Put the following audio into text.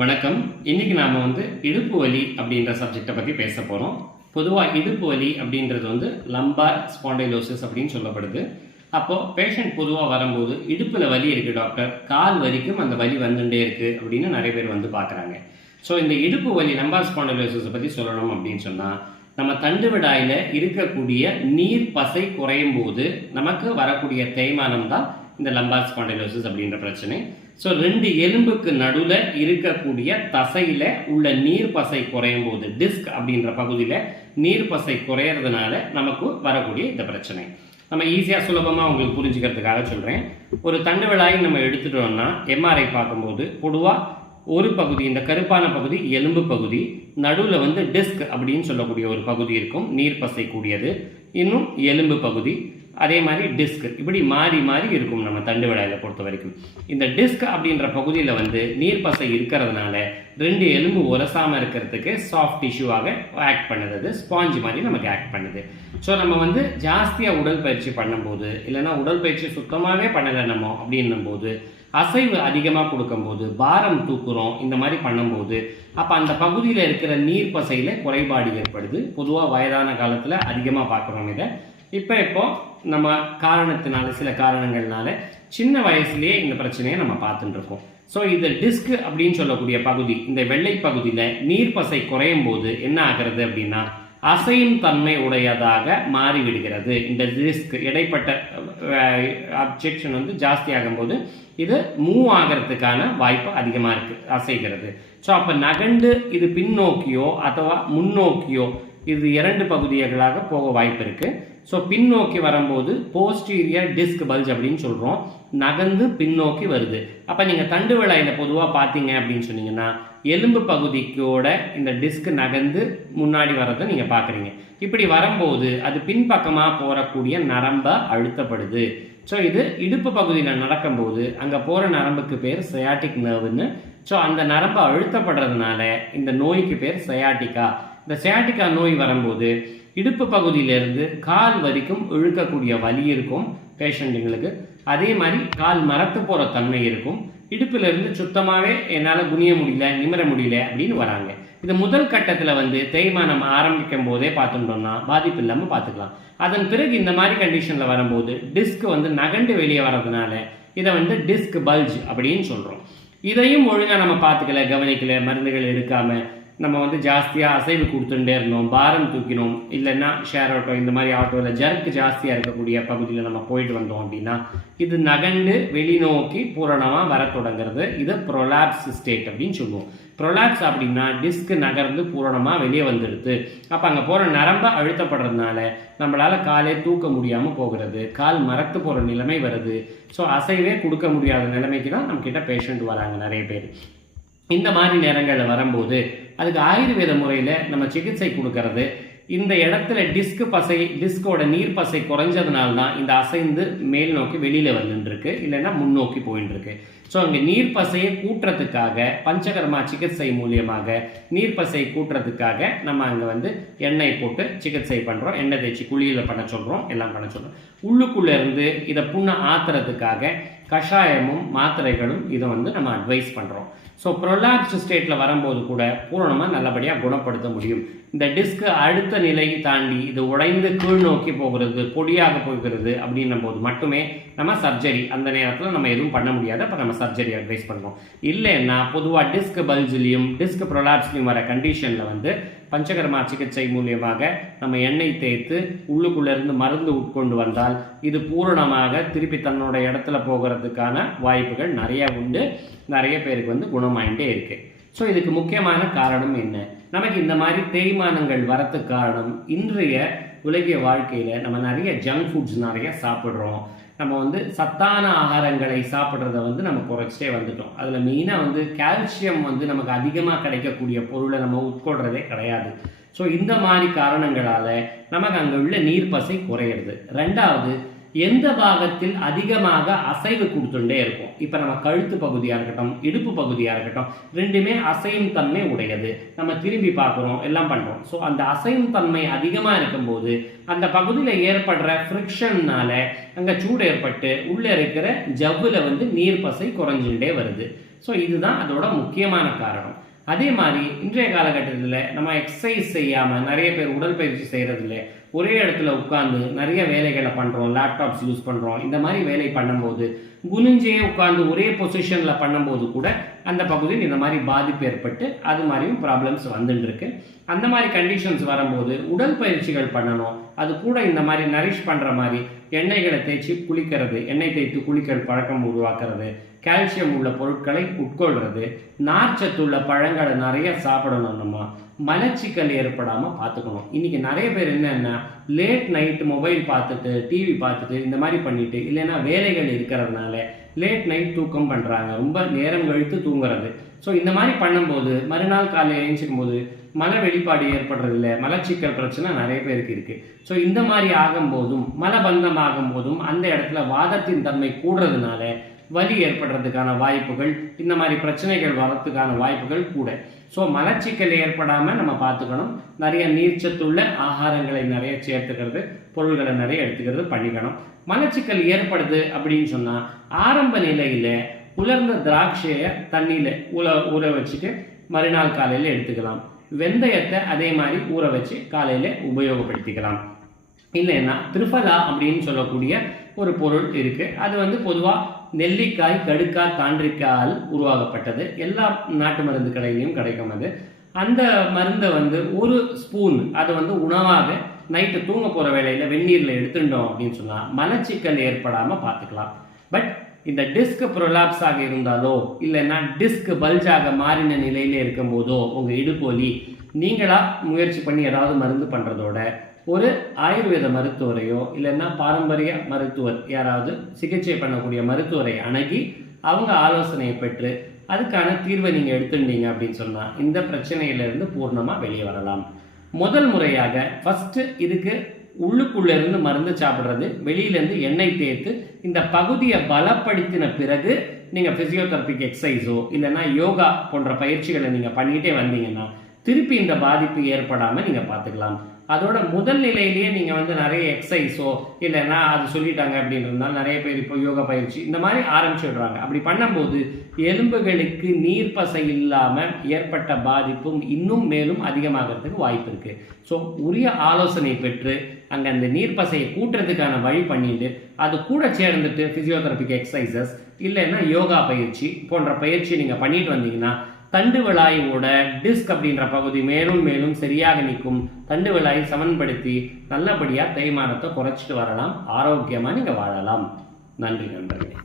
வணக்கம். இன்னைக்கு நாம இடுப்பு வலி அப்படின்ற சப்ஜெக்டை பத்தி பேச போறோம். பொதுவா இடுப்பு வலி அப்படின்றது லம்பார் ஸ்பாண்டைலோசிஸ் அப்படின்னு சொல்லப்படுது. அப்போ பேஷண்ட் பொதுவா வரும்போது இடுப்புல வலி இருக்கு டாக்டர், கால் வரைக்கும் அந்த வலி வந்துட்டே இருக்கு அப்படின்னு நிறைய பேர் பார்க்குறாங்க. ஸோ இந்த இடுப்பு வலி லம்பார் ஸ்பாண்டைலோசிஸை பற்றி சொல்லணும் அப்படின்னு சொன்னால், நம்ம தண்டுவிடாயில் இருக்கக்கூடிய நீர் பசை குறையும் போது நமக்கு வரக்கூடிய தேய்மானம் தான் இந்த லம்பார் ஸ்பாண்டைலோசிஸ் அப்படின்ற பிரச்சனை. ஸோ ரெண்டு எலும்புக்கு நடுவில் இருக்கக்கூடிய தசையில் உள்ள நீர் பசை குறையும் போது, டிஸ்க் அப்படின்ற பகுதியில் நீர் பசை குறையிறதுனால நமக்கு வரக்கூடிய இந்த பிரச்சனை. நம்ம ஈஸியாக சுலபமாக உங்களுக்கு புரிஞ்சுக்கிறதுக்காக சொல்கிறேன். ஒரு தண்டுவிடாய் நம்ம எடுத்துட்டோம்னா எம்ஆர்ஐ பார்க்கும்போது பொதுவாக ஒரு பகுதி, இந்த கருப்பான பகுதி எலும்பு பகுதி, நடுவில் டிஸ்க் அப்படின்னு சொல்லக்கூடிய ஒரு பகுதி இருக்கும், நீர் பசை கூடியது. இன்னும் எலும்பு பகுதி, அதே மாதிரி டிஸ்க், இப்படி மாறி மாறி இருக்கும் நம்ம தண்டுவிடாயில் பொறுத்த வரைக்கும். இந்த டிஸ்க் அப்படின்ற பகுதியில் நீர் பசை இருக்கிறதுனால ரெண்டு எலும்பு உரசாமல் இருக்கிறதுக்கு சாஃப்ட் டிஷ்யூவாக ஆக்ட் பண்ணுது, ஸ்பாஞ்ச் மாதிரி நமக்கு ஆக்ட் பண்ணுது. ஸோ நம்ம ஜாஸ்தியாக உடற்பயிற்சி பண்ணும்போது, இல்லைன்னா உடற்பயிற்சி சுத்தமாகவே பண்ணலை நம்ம அப்படின்னும் போது, அசைவு அதிகமாக கொடுக்கும்போது, பாரம் தூக்குறோம், இந்த மாதிரி பண்ணும்போது அப்போ அந்த பகுதியில் இருக்கிற நீர் பசையில் குறைபாடு ஏற்படுது. பொதுவாக வயதான காலத்தில் அதிகமாக பார்க்குறோம் இதை. இப்போ நம்ம காரணத்தினால, சில காரணங்கள்னால சின்ன வயசுலேயே இந்த பிரச்சனையை நம்ம பார்த்துட்டு இருக்கோம். ஸோ இந்த டிஸ்க் அப்படின்னு சொல்லக்கூடிய பகுதி, இந்த வெள்ளை பகுதியில் நீர் பசை குறையும் போது என்ன ஆகிறது அப்படின்னா, அசையும் தன்மை உடையதாக மாறிவிடுகிறது. இந்த டிஸ்க் இடைப்பட்ட அப்ஜெக்ஷன் ஜாஸ்தி ஆகும்போது இது மூவ் ஆகிறதுக்கான வாய்ப்பு அதிகமாக இருக்குது, அசைகிறது. ஸோ அப்போ நகண்டு இது பின்னோக்கியோ ಅಥವಾ முன்னோக்கியோ இது இரண்டு பகுதிகளாக போக வாய்ப்பு இருக்குது. ஸோ பின்னோக்கி வரும்போது போஸ்டீரியர் டிஸ்க் பல்ஜ் அப்படின்னு சொல்கிறோம், நகர்ந்து பின்னோக்கி வருது. அப்போ நீங்கள் தண்டுவிடாயில் பொதுவாக பார்த்தீங்க அப்படின்னு சொன்னீங்கன்னா எலும்பு பகுதிக்கோட இந்த டிஸ்க் நகர்ந்து முன்னாடி வரதை நீங்கள் பார்க்குறீங்க. இப்படி வரும்போது அது பின்பக்கமாக போகக்கூடிய நரம்பை அழுத்தப்படுது. ஸோ இது இடுப்பு பகுதியில் நடக்கும்போது அங்கே போகிற நரம்புக்கு பேர் சயாட்டிக் நர்வுன்னு. ஸோ அந்த நரம்பு அழுத்தப்படுறதுனால இந்த நோய்க்கு பேர் சயாட்டிக்கா. இந்த சயாட்டிக்கா நோய் வரும்போது இடுப்பு பகுதியிலேருந்து கால் வரைக்கும் இழுக்கக்கூடிய வலி இருக்கும் பேஷண்ட்டுங்களுக்கு. அதே மாதிரி கால் மரத்து போகிற தன்மை இருக்கும். இடுப்பிலிருந்து சுத்தமாகவே என்னால் குனிய முடியல, நிமிர முடியல அப்படின்னு வராங்க. இது முதல் கட்டத்தில் தேய்மானம் ஆரம்பிக்கும் போதே பார்த்துட்டோம்னா பாதிப்பு இல்லாமல் பார்த்துக்கலாம். அதன் பிறகு இந்த மாதிரி கண்டிஷனில் வரும்போது டிஸ்க் நகண்டு வெளியே வர்றதுனால இதை டிஸ்க் பல்ஜ் அப்படின்னு சொல்கிறோம். இதையும் ஒழுங்காக நம்ம பார்த்துக்கல, கவனிக்கல, மருந்துகள் எடுக்காமல் நம்ம ஜாஸ்தியாக அசைவு கொடுத்துட்டே இருந்தோம், பாரம் தூக்கினோம், இல்லைன்னா ஷேர் ஆட்டோ இந்த மாதிரி ஆட்டோவில் ஜர்க்கு ஜாஸ்தியாக இருக்கக்கூடிய பகுதியில் நம்ம போயிட்டு வந்தோம் அப்படின்னா இது நகண்டு வெளிநோக்கி பூரணமாக வர தொடங்குறது. இது ப்ரொலாப்ஸ் ஸ்டேட் அப்படின்னு சொல்லுவோம். ப்ரொலாப்ஸ் அப்படின்னா டிஸ்க் நகர்ந்து பூரணமாக வெளியே வந்துடுது. அப்போ அங்கே போகிற நரம்பை அழுத்தப்படுறதுனால நம்மளால் காலே தூக்க முடியாமல் போகிறது, கால் மரத்து போகிற நிலைமை வருது. ஸோ அசைவே கொடுக்க முடியாத நிலைமைக்கு தான் நம்மக்கிட்ட பேஷண்ட் வராங்க நிறைய பேர். இந்த மாதிரி நேரங்களில் வரும்போது அதுக்கு ஆயுர்வேத முறையில் நம்ம சிகிச்சை கொடுக்கறது, இந்த இடத்துல டிஸ்கோட நீர் பசை குறைஞ்சதுனால தான் இந்த அசைந்து மேல் நோக்கி வெளியில் வந்துட்டுருக்கு, இல்லைன்னா முன்னோக்கி போயிட்டுருக்கு. ஸோ அங்கே நீர் பசையை கூட்டுறதுக்காக பஞ்சகர்மா சிகிச்சை மூலியமாக நீர் பசையை கூட்டுறதுக்காக நம்ம அங்கே எண்ணெய் போட்டு சிகிச்சை பண்ணுறோம், எண்ணெய் தேய்ச்சி குழியில் பண்ண சொல்கிறோம், எல்லாம் பண்ண சொல்கிறோம். உள்ளுக்குள்ளேருந்து இதை புண்ணை ஆத்துறதுக்காக கஷாயமும் மாத்திரைகளும் இதை நம்ம அட்வைஸ் பண்ணுறோம். ஸோ ப்ரொலாப்ஸ்ட் ஸ்டேட்டில் வரும்போது கூட பூரணமாக நல்லபடியாக குணப்படுத்த முடியும். இந்த டிஸ்க் அடுத்த நிலை தாண்டி இது உடைந்து கீழ் நோக்கி போகிறது, பொடியாக போகிறது அப்படின்னும் போது மட்டுமே நம்ம சர்ஜரி, அந்த நேரத்தில் நம்ம எதுவும் பண்ண முடியாது, அப்போ நம்ம சர்ஜரி அட்வைஸ் பண்ணுறோம். இல்லைன்னா பொதுவாக டிஸ்க் பல்ஜ்லேயும் டிஸ்க் ப்ரொலாப்ஸ்லையும் வர கண்டிஷனில் பஞ்சகர்மா சிகிச்சை மூலியமாக நம்ம எண்ணெய் தேய்த்து உள்ளுக்குள்ளேருந்து மருந்து உட்கொண்டு வந்தால் இது பூரணமாக திருப்பி தன்னோட இடத்துல போகிறதுக்கான வாய்ப்புகள் நிறைய உண்டு. நிறைய பேருக்கு குணமாயிட்டே இருக்கு. ஸோ இதுக்கு முக்கியமான காரணம் என்ன? நமக்கு இந்த மாதிரி தேய்மானங்கள் வரத்துக்கு காரணம் இன்றைய உலகிய வாழ்க்கையில் நம்ம நிறைய ஜங்க் ஃபுட்ஸ் நிறைய சாப்பிட்றோம். நம்ம சத்தான ஆகாரங்களை சாப்பிட்றத நம்ம குறைச்சிட்டே வந்துட்டோம். அதில் மெயினாக கால்சியம் நமக்கு அதிகமாக கிடைக்கக்கூடிய பொருளை நம்ம உட்கொள்றதே கிடையாது. ஸோ இந்த மாதிரி காரணங்களால் நமக்கு அங்கே உள்ள நீர் பசை குறையிறது. ரெண்டாவது, எந்த பாகத்தில் அதிகமாக அசைவு கொடுத்துட்டே இருக்கும். இப்போ நம்ம கழுத்து பகுதியாக இருக்கட்டும், இடுப்பு பகுதியாக இருக்கட்டும், ரெண்டுமே அசையும் தன்மை உடையது. நம்ம திரும்பி பார்க்குறோம், எல்லாம் பண்ணுறோம். ஸோ அந்த அசையும் தன்மை அதிகமாக இருக்கும்போது அந்த பகுதியில் ஏற்படுற ஃப்ரிக்ஷன்னால அங்கே சூடு ஏற்பட்டு உள்ளே இருக்கிற ஜவ்வில் வந்து நீர் பசை குறைஞ்சுட்டே வருது. ஸோ இதுதான் அதோட முக்கியமான காரணம். அதே மாதிரி இன்றைய காலகட்டத்தில் நம்ம எக்ஸசைஸ் செய்யாமல் நிறைய பேர் உடற்பயிற்சி செய்கிறதில்ல, ஒரே இடத்துல உட்காந்து நிறைய வேலைகளை பண்ணுறோம், லேப்டாப்ஸ் யூஸ் பண்ணுறோம். இந்த மாதிரி வேலை பண்ணும்போது குனிஞ்சே உட்காந்து ஒரே பொசிஷனில் பண்ணும்போது கூட அந்த பகுதியில் இந்த மாதிரி பாதிப்பு ஏற்பட்டு அது மாதிரியும் ப்ராப்ளம்ஸ் வந்துட்டு இருக்கு. அந்த மாதிரி கண்டிஷன்ஸ் வரும்போது உடற்பயிற்சிகள் பண்ணணும். அது கூட இந்த மாதிரி நரிஷ் பண்ணுற மாதிரி எண்ணெய்களை தேய்ச்சி குளிக்கிறது, எண்ணெய் தேய்த்து குளிக்கிற பழக்கம் உருவாக்குறது, கால்சியம் உள்ள பொருட்களை உட்கொள்றது, நார்ச்சத்துள்ள பழங்களை நிறைய சாப்பிடணும். நம்ம மலச்சிக்கல் ஏற்படாமல் பார்த்துக்கணும். இன்றைக்கி நிறைய பேர் என்னென்னா லேட் நைட் மொபைல் பார்த்துட்டு டிவி பார்த்துட்டு இந்த மாதிரி பண்ணிட்டு, இல்லைன்னா வேலைகள் இருக்கிறதுனால லேட் நைட் தூக்கம் பண்ணுறாங்க, ரொம்ப நேரம் கழித்து தூங்குறது. ஸோ இந்த மாதிரி பண்ணும்போது மறுநாள் காலையில் எழுந்திக்கும் போது மல வெளிப்பாடு ஏற்படுறதில்ல, மலச்சிக்கல் பிரச்சனை நிறைய பேருக்கு இருக்குது. ஸோ இந்த மாதிரி ஆகும்போதும் மலபந்தம் ஆகும்போதும் அந்த இடத்துல வாதத்தின் தன்மை கூடுறதுனால வலி ஏற்படுறதுக்கான வாய்ப்புகள், இந்த மாதிரி பிரச்சனைகள் வரத்துக்கான வாய்ப்புகள் கூட. ஸோ மலச்சிக்கல் ஏற்படாமல் நம்ம பார்த்துக்கணும். நிறைய நீர்ச்சத்துள்ள ஆகாரங்களை நிறைய சேர்த்துக்கிறது, பொருள்களை நிறைய எடுத்துக்கிறது பண்ணிக்கணும். மலச்சிக்கல் ஏற்படுது அப்படின்னு சொன்னால் ஆரம்ப நிலையில் உலர்ந்த திராட்சையை தண்ணியில் ஊற வச்சுட்டு மறுநாள் காலையில் எடுத்துக்கலாம். வெந்தயத்தை அதே மாதிரி ஊற வச்சு காலையில் உபயோகப்படுத்திக்கலாம். இல்லைன்னா திரிஃபலா அப்படின்னு சொல்லக்கூடிய ஒரு பொருள் இருக்குது. அது வந்து பொதுவாக நெல்லிக்காய், கடுக்காய், தாண்டிக்காயால் உருவாக்கப்பட்டது. எல்லா நாட்டு மருந்து கடையிலையும் கிடைக்கும். அது அந்த மருந்தை வந்து ஒரு ஸ்பூன் அதை வந்து உணவாக நைட்டு தூங்க போகிற வேளையில் வெந்நீரில் எடுத்துட்டோம் அப்படின்னு சொன்னால் மலச்சிக்கல் ஏற்படாமல் பார்த்துக்கலாம். பட் இந்த டிஸ்க் ப்ரொலாப்ஸ் ஆக இருந்தாலோ இல்லைன்னா டிஸ்க் பல்ஜாக மாறின நிலையில் இருக்கும்போதோ உங்கள் இடுப்பு வலி நீங்களாக முயற்சி பண்ணி ஏதாவது மருந்து பண்ணுறதோட ஒரு ஆயுர்வேத மருத்துவரையோ இல்லைன்னா பாரம்பரிய மருத்துவர் யாராவது சிகிச்சை பண்ணக்கூடிய மருத்துவரை அணுகி அவங்க ஆலோசனையை பெற்று அதுக்கான தீர்வை நீங்கள் எடுத்துட்டீங்க அப்படின்னு சொன்னால் இந்த பிரச்சனையிலிருந்து பூர்ணமாக வெளியே வரலாம். முதல் முறையாக ஃபஸ்ட்டு இதுக்கு உள்ளுக்குள்ளேருந்து மருந்து சாப்பிட்றது, வெளியிலேருந்து எண்ணெய் தேய்த்து இந்த பகுதியை பலப்படுத்தின பிறகு நீங்கள் ஃபிசியோதெரபிக் எக்ஸசைஸோ இல்லைன்னா யோகா போன்ற பயிற்சிகளை நீங்கள் பண்ணிகிட்டே வந்தீங்கன்னா திருப்பி இந்த பாதிப்பு ஏற்படாமல் நீங்கள் பார்த்துக்கலாம். அதோட முதல் நிலையிலேயே நீங்கள் வந்து நிறைய எக்ஸசைஸோ இல்லைன்னா அது சொல்லிட்டாங்க அப்படின்றதுனால நிறைய பேர் இப்போ யோகா பயிற்சி இந்த மாதிரி ஆரம்பிச்சுடுறாங்க. அப்படி பண்ணும்போது எலும்புகளுக்கு நீர்ப்பசை இல்லாமல் ஏற்பட்ட பாதிப்பும் இன்னும் மேலும் அதிகமாகிறதுக்கு வாய்ப்பு இருக்குது. ஸோ உரிய ஆலோசனை பெற்று அங்கே அந்த நீர்ப்பசையை கூட்டுறதுக்கான வழி பண்ணிட்டு அது கூட சேர்ந்துட்டு ஃபிசியோதெரபிக் எக்ஸசைசஸ் இல்லைன்னா யோகா பயிற்சி போன்ற பயிற்சி நீங்கள் பண்ணிட்டு வந்தீங்கன்னா தண்டு விழாயோட டிஸ்க் அப்படின்ற பகுதி மேலும் மேலும் சரியாக நிற்கும். தண்டு விழாயை சமன்படுத்தி நல்லபடியாக தேய்மானத்தை குறைச்சிட்டு வரலாம். ஆரோக்கியமாக நீங்கள் வாழலாம். நன்றி நண்பர்களே.